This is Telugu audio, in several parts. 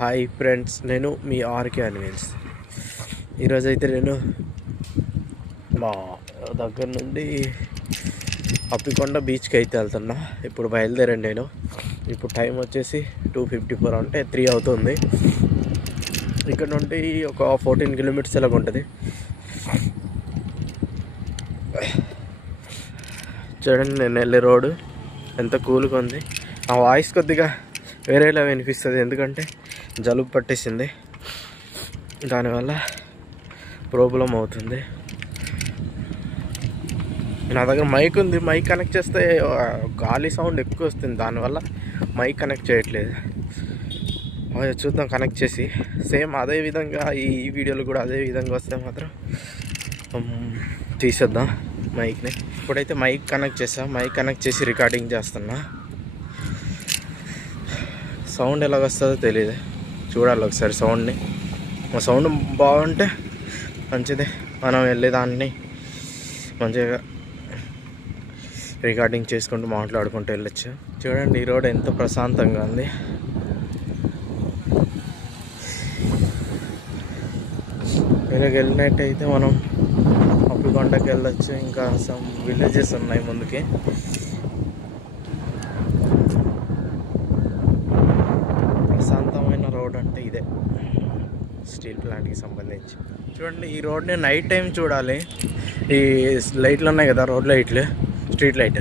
హాయ్ ఫ్రెండ్స్, నేను మీ ఆర్కే అన్విన్స్. ఈరోజైతే నేను మా దగ్గర నుండి అప్పికొండ బీచ్కి అయితే వెళ్తున్నా. ఇప్పుడు బయలుదేరండి. నేను ఇప్పుడు టైం వచ్చేసి 2:54 అంటే 3 అవుతుంది. ఇక్కడ నుండి ఒక 14 కిలోమీటర్స్ ఎలాగ ఉంటుంది. చూడండి నేను వెళ్ళే రోడ్డు ఎంత కూల్గా ఉంది. ఆ వాయిస్ కొద్దిగా వేరేలా వినిపిస్తుంది, ఎందుకంటే జలుబు పట్టేసింది, దానివల్ల ప్రాబ్లం అవుతుంది. నా దగ్గర మైక్ ఉంది, మైక్ కనెక్ట్ చేస్తే గాలి సౌండ్ ఎక్కువ వస్తుంది, దానివల్ల మైక్ కనెక్ట్ చేయట్లేదు. చూద్దాం కనెక్ట్ చేసి. సేమ్ అదే విధంగా ఈ వీడియోలు కూడా అదే విధంగా వస్తే మాత్రం తీసేద్దాం మైక్ని. ఇప్పుడైతే మైక్ కనెక్ట్ చేస్తా, మైక్ కనెక్ట్ చేసి రికార్డింగ్ చేస్తున్నా. సౌండ్ ఎలాగ వస్తుందో తెలియదు, చూడాలి ఒకసారి సౌండ్ని. మా సౌండ్ బాగుంటే మంచిదే, మనం వెళ్ళేదాన్ని మంచిగా రికార్డింగ్ చేసుకుంటూ మాట్లాడుకుంటూ వెళ్ళొచ్చు. చూడండి ఈ రోడ్ ఎంత ప్రశాంతంగా ఉంది. ఇలాగ వెళ్ళినట్టయితే మనం అప్పికొండకి వెళ్ళొచ్చు. ఇంకా సమ్ విలేజెస్ ఉన్నాయి ముందుకి. ప్రశాంతమైన రోడ్ అంటే ఇదే, స్టీల్ ప్లాంట్కి సంబంధించి. చూడండి ఈ రోడ్ని నైట్ టైం చూడాలి. ఈ లైట్లు ఉన్నాయి కదా, రోడ్ లైట్లు, స్ట్రీట్ లైట్,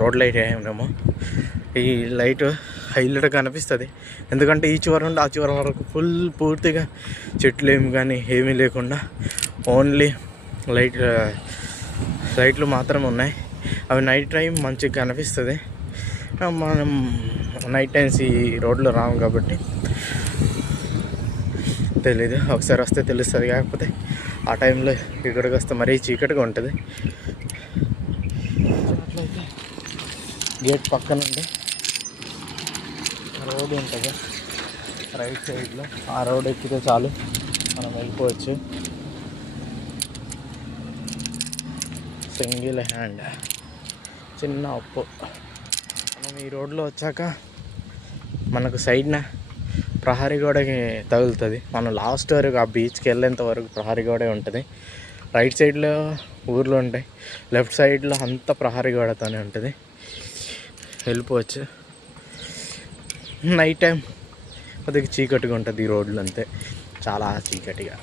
రోడ్ లైట్ ఏమేమో. ఈ లైట్ హైలైట్గా కనిపిస్తుంది, ఎందుకంటే ఈ చివరి నుండి ఆ చివరి వరకు పూర్తిగా చెట్లు ఏమీ లేకుండా ఓన్లీ లైట్లు మాత్రమే ఉన్నాయి. అవి నైట్ టైం మంచిగా కనిపిస్తుంది. మనం నైట్ టైమ్స్ ఈ రోడ్లో రాము కాబట్టి తెలీదు, ఒకసారి వస్తే తెలుస్తుంది. కాకపోతే ఆ టైంలో ఇక్కడికి వస్తే మరీ చీకటిగా ఉంటుంది. అట్లయితే గేట్ పక్కన ఉండి రోడ్ ఉంటుంది రైట్ సైడ్లో, ఆ రోడ్ ఎక్కితే చాలు మనం వెళ్ళిపోవచ్చు. సింగిల్ హ్యాండ్, చిన్న అప్పు. మనం ఈ రోడ్లో వచ్చాక మనకు సైడ్న ప్రహరీ గోడకి తగులుతుంది. మనం లాస్ట్ వరకు ఆ బీచ్కి వెళ్ళేంత వరకు ప్రహరీ గోడే ఉంటుంది. రైట్ సైడ్లో ఊర్లు ఉంటాయి, లెఫ్ట్ సైడ్లో అంతా ప్రహరీ గోడతోనే ఉంటుంది. వెళ్ళిపోవచ్చు. నైట్ టైం కొద్దిగా చీకటిగా ఉంటుంది ఈ రోడ్లు, అంతే, చాలా చీకటిగా.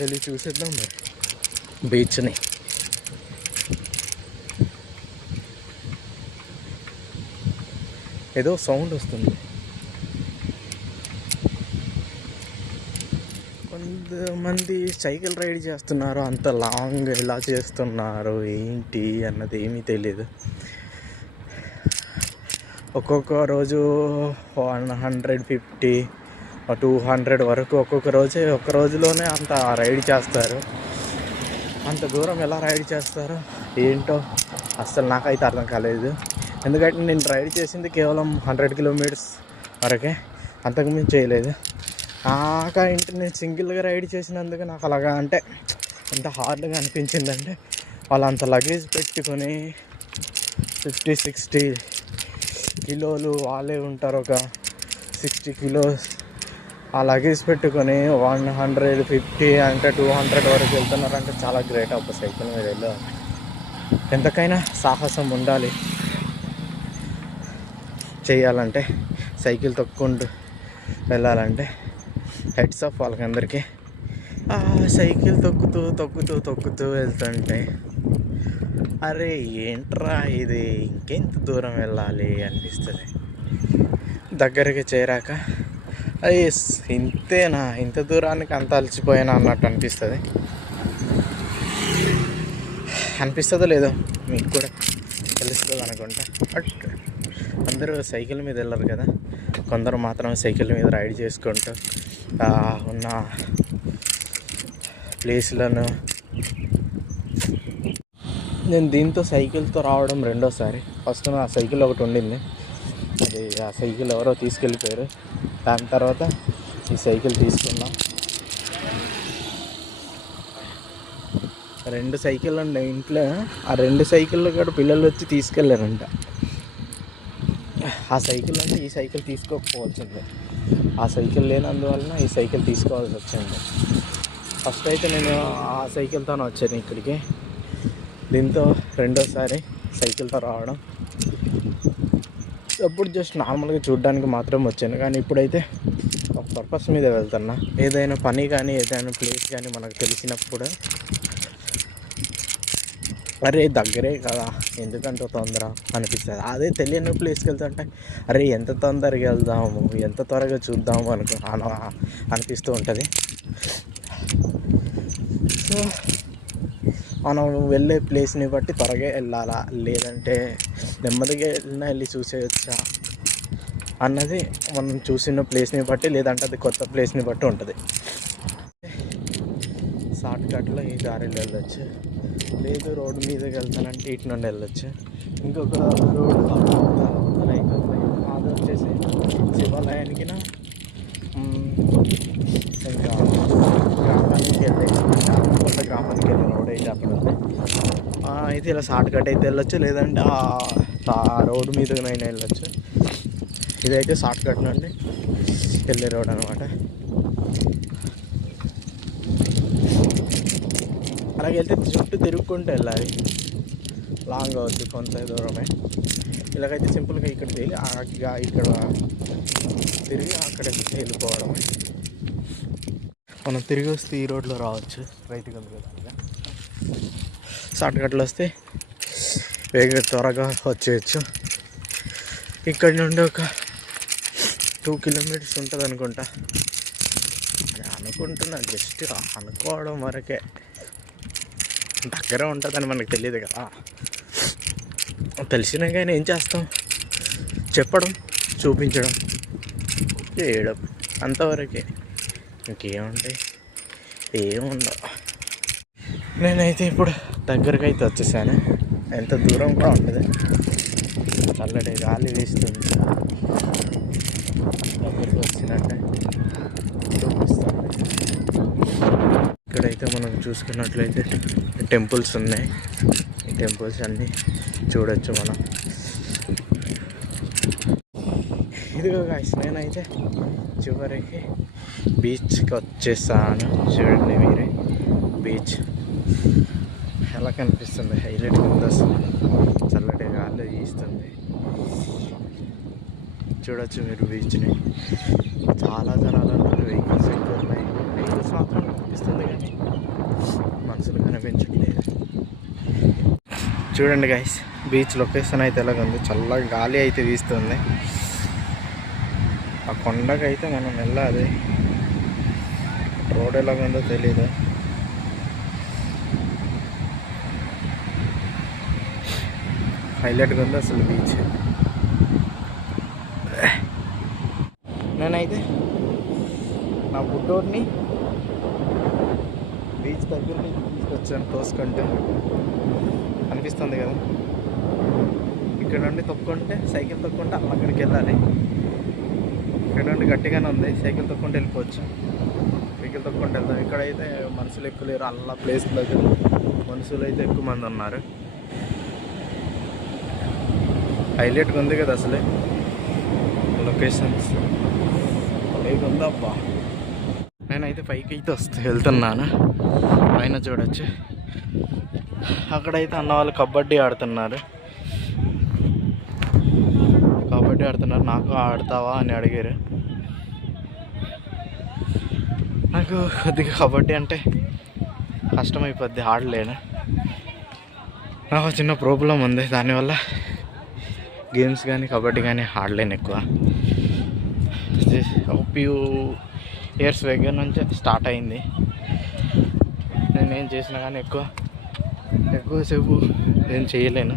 వెళ్ళి చూసేద్దాం మరి బీచ్ని. ఏదో సౌండ్ వస్తుంది. కొంతమంది సైకిల్ రైడ్ చేస్తున్నారు, అంత లాంగ్ ఎలా చేస్తున్నారు ఏంటి అన్నది ఏమీ తెలియదు. ఒక్కొక్క రోజు 150, 200 వరకు ఒక్కొక్క రోజులోనే అంత రైడ్ చేస్తారు. అంత దూరం ఎలా రైడ్ చేస్తారో ఏంటో అస్సలు నాకైతే అర్థం కాలేదు. ఎందుకంటే నేను రైడ్ చేసింది కేవలం 100 కిలోమీటర్స్ వరకే, అంతకుమించి చేయలేదు. ఇంటి నేను సింగిల్గా రైడ్ చేసినందుకు నాకు అలాగా అంటే ఎంత హార్డ్గా అనిపించిందంటే, వాళ్ళు అంత లగేజ్ పెట్టుకొని 50-60 కిలోలు వాళ్ళే ఉంటారు, ఒక 60 కిలోస్ ఆ లగేజ్ పెట్టుకొని 150 అంటే 200 వరకు వెళ్తున్నారంటే చాలా గ్రేట్. ఒక సైకిల్ మీద వెళ్ళాలి, ఎంతకైనా సాహసం ఉండాలి చేయాలంటే, సైకిల్ తొక్కుంటూ వెళ్ళాలంటే. హెడ్స్ ఆఫ్ వాళ్ళకి అందరికీ. సైకిల్ తొక్కుతూ వెళ్తుంటే అరే ఏంట్రా ఇది, ఇంకెంత దూరం వెళ్ళాలి అనిపిస్తుంది. దగ్గరికి చేరాక ఇంతేనా, ఇంత దూరానికి అంత అలసిపోయానా అన్నట్టు అనిపిస్తుందో లేదో మీకు కూడా తెలుస్తుంది అనుకుంటా. బట్ అందరూ సైకిల్ మీద వెళ్ళరు కదా, కొందరు మాత్రం సైకిల్ మీద రైడ్ చేసుకుంటూ ఉన్న ప్లేస్లను. నేను దీంతో సైకిల్తో రావడం రెండోసారి. ఫస్ట్ నా సైకిల్ ఒకటి ఉండింది, అది ఆ సైకిల్ ఎవరో తీసుకెళ్ళిపోయారు. దాని తర్వాత ఈ సైకిల్ తీసుకున్నాం. 2 సైకిళ్ళు ఉండే ఇంట్లో, ఆ 2 సైకిళ్ళు కూడా పిల్లలు వచ్చి తీసుకెళ్ళారంట. ఆ సైకిల్ అంటే ఈ సైకిల్ తీసుకోకపోవచ్చింది, ఆ సైకిల్ లేనందువలన ఈ సైకిల్ తీసుకోవాల్సి వచ్చింది. ఫస్ట్ అయితే నేను ఆ సైకిల్తోనే వచ్చాను ఇక్కడికి, దీంతో రెండోసారి సైకిల్తో రావడం. అప్పుడు జస్ట్ నార్మల్గా చూడడానికి మాత్రం వచ్చాను, కానీ ఇప్పుడైతే ఒక పర్పస్ మీద వెళ్తున్నా. ఏదైనా పని కానీ ఏదైనా ప్లేస్ కానీ మనకు తెలిసినప్పుడు అరే దగ్గరే కదా ఎందుకంటే తొందర అనిపిస్తుంది. అదే తెలియని ప్లేస్కి వెళ్తుంటే అరే ఎంత తొందరగా వెళ్దాము, ఎంత త్వరగా చూద్దాము అనిపిస్తూ ఉంటుంది. సో మనం వెళ్ళే ప్లేస్ని బట్టి త్వరగా వెళ్ళాలా, లేదంటే నెమ్మదిగా వెళ్ళి చూసేయచ్చా అన్నది మనం చూసిన ప్లేస్ని బట్టి, లేదంటే అది కొత్త ప్లేస్ని బట్టి ఉంటుంది. షార్ట్ కట్లో ఈ దారిలో వెళ్ళొచ్చు, లేదు రోడ్డు మీదకి వెళ్తానంటే ఇటు నుండి వెళ్ళొచ్చు. ఇంకొక రోడ్డు రైట్ అది వచ్చేసి శివాలయానికి ఇంకా గ్రామానికి వెళ్ళే కొత్త గ్రామానికి వెళ్ళే రోడ్ అయితే అక్కడ ఉంది. అయితే ఇలా షార్ట్ కట్ అయితే వెళ్ళొచ్చు, లేదంటే ఆ రోడ్డు మీదకైనా వెళ్ళొచ్చు. ఇదైతే షార్ట్ కట్ నుండి వెళ్ళే రోడ్ అనమాట. అలాగే వెళ్తే చుట్టూ తిరుగుకుంటూ వెళ్ళాలి, లాంగ్ అవుద్ది కొంత దూరమే. ఇలాగైతే సింపుల్గా ఇక్కడ ఇక్కడ తిరిగి అక్కడ వెళ్ళిపోవడమే. మనం తిరిగి వస్తే ఈ రోడ్లో రావచ్చు, రైతుగా విధంగా షార్ట్ కట్లు వస్తే వేగంగా త్వరగా వచ్చేయచ్చు. ఇక్కడ నుండి ఒక 2 కిలోమీటర్స్ ఉంటుంది అనుకుంటా, అనుకుంటున్నా, జస్ట్ అనుకోవడం వరకే. దగ్గర ఉంటుందని మనకు తెలియదు కదా, తెలిసినాక ఏం చేస్తాం, చెప్పడం, చూపించడం, చేయడం, అంతవరకే. ఇంకేముంటాయి, ఏముండవు. నేనైతే ఇప్పుడు దగ్గరకు అయితే వచ్చేసాను, ఎంత దూరం కూడా ఉంటుంది, చల్లటి గాలి వీస్తుంది, దగ్గరికి వచ్చినట్టే చూపిస్తాను. ఇక్కడైతే మనం చూసుకున్నట్లయితే టెంపుల్స్ ఉన్నాయి, ఈ టెంపుల్స్ అన్నీ చూడొచ్చు మనం. ఇదిగో గాయ్స్, నేనైతే చివరికి బీచ్కి వచ్చేసాను. చూడండి మీరే, బీచ్ ఎలా కనిపిస్తుంది, హైలైట్ ఉంది అసలు, చల్లటి గాలి వీస్తుంది. చూడొచ్చు మీరు బీచ్ని. చాలా జనాలు ఉన్నారు, వెహికల్స్ ఎక్కువ ఉన్నాయి. వెహికల్స్ మాత్రం కనిపిస్తుంది కానీ మనుషులు కనిపించట్లేదు. చూడండి గైస్, బీచ్ లొకేషన్ అయితే ఎలాగుంది, చల్లగా గాలి అయితే వీస్తుంది. ఆ కొండకి అయితే మనం వెళ్ళాలి, రోడ్ ఎలాగుందో తెలీదు. హైలైట్గా ఉంది అసలు బీచ్. నేనైతే నా బుడ్డోడిని బీచ్ దగ్గరికి తీసుకొచ్చాను తోసుకుంటే, అనిపిస్తుంది కదా. ఇక్కడ నుండి తొక్కుంటే, సైకిల్ తొక్కుంటే అక్కడికి వెళ్ళాలి. ఇక్కడ నుండి గట్టిగానే ఉంది, సైకిల్ తొక్కుంటే వెళ్ళిపోవచ్చు. సైకిల్ తొక్కుంటే వెళ్తాం. ఇక్కడైతే మనుషులు ఎక్కువ లేరు, అలా ప్లేస్ దగ్గర మనుషులు అయితే ఎక్కువ మంది ఉన్నారు. హైలైట్గా ఉంది కదా అసలే లొకేషన్స్, ఉందబ్బా. నేనైతే పైకి అయితే వెళ్తున్నాను, పైన చూడొచ్చు. అక్కడైతే అన్న వాళ్ళు కబడ్డీ ఆడుతున్నారు. నాకు ఆడతావా అని అడిగారు. నాకు కొద్దిగా కబడ్డీ అంటే కష్టమైపోద్ది, ఆడలేను. నాకు చిన్న ప్రాబ్లం ఉంది, దానివల్ల గేమ్స్ కానీ కబడ్డీ కానీ ఆడలేను ఎక్కువ. ఫ్యూ ఇయర్స్ దగ్గర నుంచి స్టార్ట్ అయింది. నేనేం చేసినా కానీ ఎక్కువసేపు ఏం చేయలేను.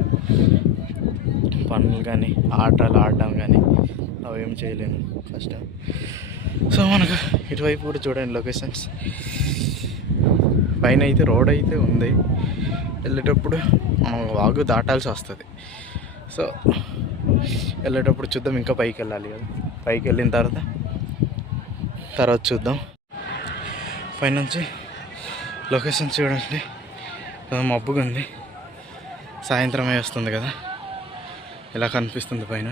పనులు కానీ ఆటలు ఆడడం కానీ అవి ఏం చేయలేను ఫస్ట్. సో మనకు ఇటువైపు కూడా చూడండి లొకేషన్స్. పైన అయితే రోడ్ అయితే ఉంది, వెళ్ళేటప్పుడు మనం వాగు దాటాల్సి వస్తుంది. సో వెళ్ళేటప్పుడు చూద్దాం, ఇంకా పైకి వెళ్ళాలి కదా. పైకి వెళ్ళిన తర్వాత చూద్దాం. పైనుంచి లొకేషన్ చూడండి, మబ్బుగా ఉంది, సాయంత్రం వస్తుంది కదా, ఇలా కనిపిస్తుంది పైన.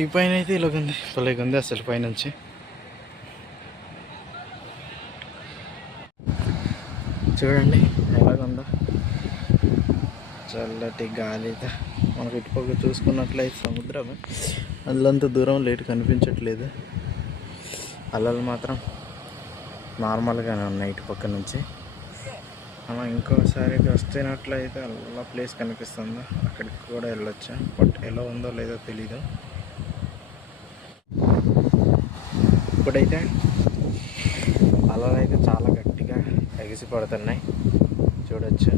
ఈ పైన అయితే ఇలాగుంది, భలేగుంది అసలు పైనుంచి. చూడండి ఎలాగుందో, చల్లటి గాలితో. మనకు ఇటుపక్క చూసుకున్నట్లయితే సముద్రం, అల్లంత దూరం లేటు కనిపించట్లేదు. అలలు మాత్రం నార్మల్గానే ఉన్నాయి ఇటుపక్క నుంచి. మనం ఇంకోసారి వస్తున్నట్లయితే అలా ప్లేస్ కనిపిస్తుందో అక్కడికి కూడా వెళ్ళొచ్చు. బట్ ఎలా ఉందో లేదో తెలీదు. ఇప్పుడైతే అలలు అయితే చాలా గట్టిగా ఎగిసి పడుతున్నాయి, చూడొచ్చు.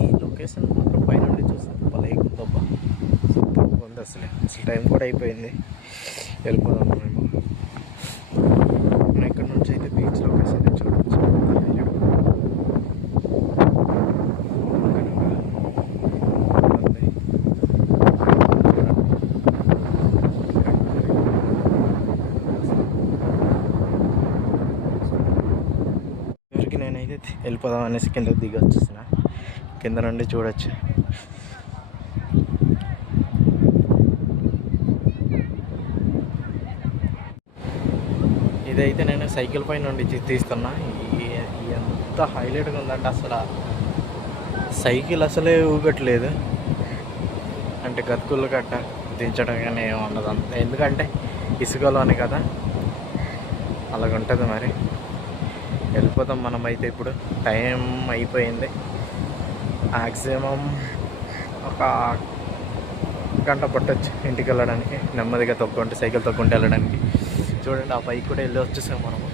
ఈ లొకేషన్ మాత్రం పైనుండి చూస్తే భలే ఉందబ్బా, సూపర్గా ఉంది అసలు. టైం కూడా అయిపోయింది, వెళ్ళిపోదాం మేము. మనం ఇక్కడ నుంచి అయితే బీచ్ లొకేషన్ చూడొచ్చు. నేనైతే వెళ్ళిపోదాం అనేసి కిందకి దిగి వచ్చేసిన. కింద నుండి చూడొచ్చు. ఇదైతే నేను సైకిల్ పై నుండి తీస్తున్నా. ఎంత హైలైట్గా ఉందంటే అసలు సైకిల్ అసలే ఊగట్లేదు. అంటే గతుకులు గట్ట దించడం కానీ ఏమి ఉండదు అంత, ఎందుకంటే ఇసుకలోనే కదా, అలాగుంటుంది. మరి వెళ్ళిపోతాం మనమైతే. ఇప్పుడు టైం అయిపోయింది. మ్యాక్సిమం ఒక గంట పట్టొచ్చు ఇంటికి వెళ్ళడానికి, నెమ్మదిగా తొక్కుంటే, సైకిల్ తొక్కుంటే వెళ్ళడానికి. చూడండి ఆ పైకి కూడా వెళ్ళి వచ్చేసాం మనము.